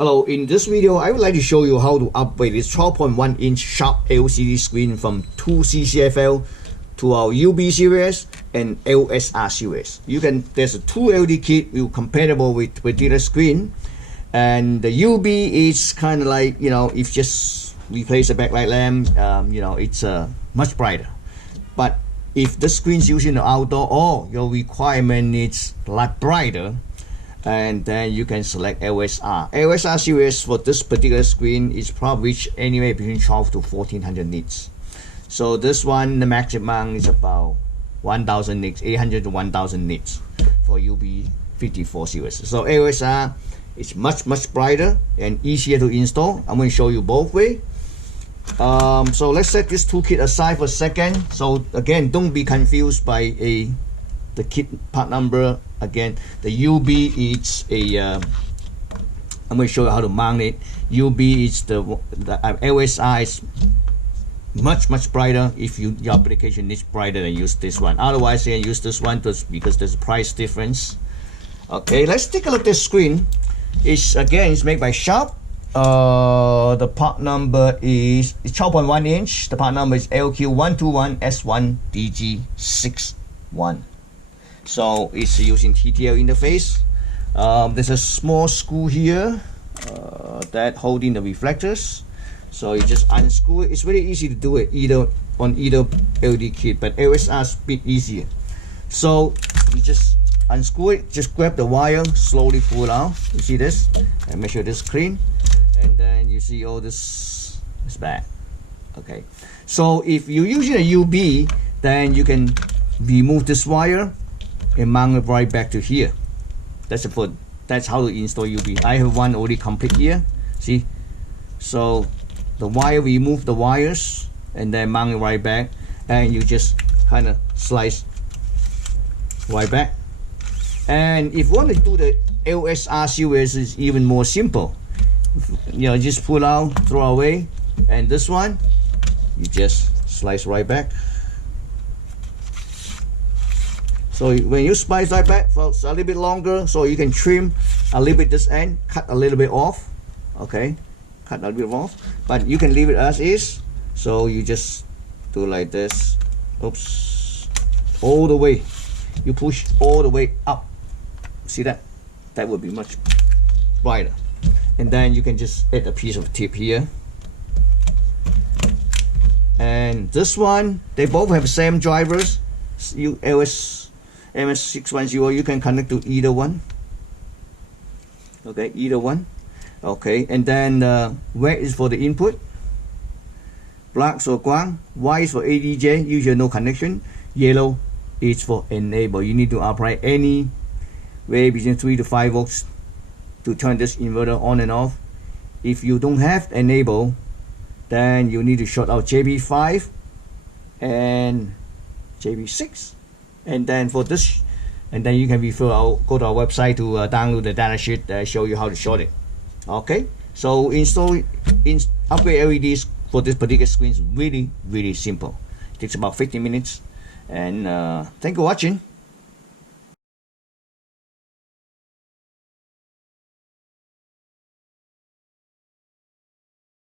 Hello, in this video I would like to show you how to upgrade this 12.1 inch sharp LCD screen from 2 CCFL to our UB series and LSR series. There's a 2 LED kit compatible with this screen, and the UB is kind of like, if just replace a backlight lamp, it's much brighter. But if the screen's using the outdoor or your requirement needs a lot brighter, and then you can select LSR. LSR series for this particular screen is probably anywhere between 12 to 1400 nits. So this one, the maximum is about 1000 nits, 800 to 1000 nits for UB54 series. So LSR is much brighter and easier to install. I'm going to show you both ways. So let's set this toolkit aside for a second. So again, don't be confused by the kit part number. Again, the UB is I'm going to show you how to mount it. UB is the LSR is much brighter. If your application needs brighter, then use this one. Otherwise, you can use this one because there's a price difference. Okay, let's take a look at this screen. It's made by Sharp. The part number is 12.1 inch. The part number is LQ121S1DG61. So it's using TTL interface. There's a small screw here that holding the reflectors. So you just unscrew it. It's very easy to do it on either LED kit, but LSR is a bit easier. So you just unscrew it. Just grab the wire, slowly pull it out. You see this? And make sure this is clean. And then you see all this is bad. Okay. So if you're using a UB, then you can remove this wire and mount it right back to here. That's how to install UB. I have one already complete here. See? So the wire, remove the wires and then mount it right back, and you just kind of slice right back. And if you want to do the LSR series, is even more simple. Just pull out, throw away, and this one you just slice right back. So when you slice right back, folks, a little bit longer, so you can trim a little bit this end, cut a little bit off. Okay, cut a little bit off, but you can leave it as is. So you just do like this. Oops, all the way. You push all the way up. See that? That would be much brighter. And then you can just add a piece of tip here. And this one, they both have the same drivers. MS610, you can connect to either one. Okay, either one. Okay, and then red is for the input, black for ground, white is for ADJ, usually no connection, yellow is for enable. You need to apply anywhere between 3 to 5 volts to turn this inverter on and off. If you don't have enable, then you need to short out JB5 and JB6. And then for this, and then you can go to our website to download the data sheet that show you how to short it. Okay, so upgrade LEDs for this particular screen is really simple. It takes about 15 minutes. And thank you for watching.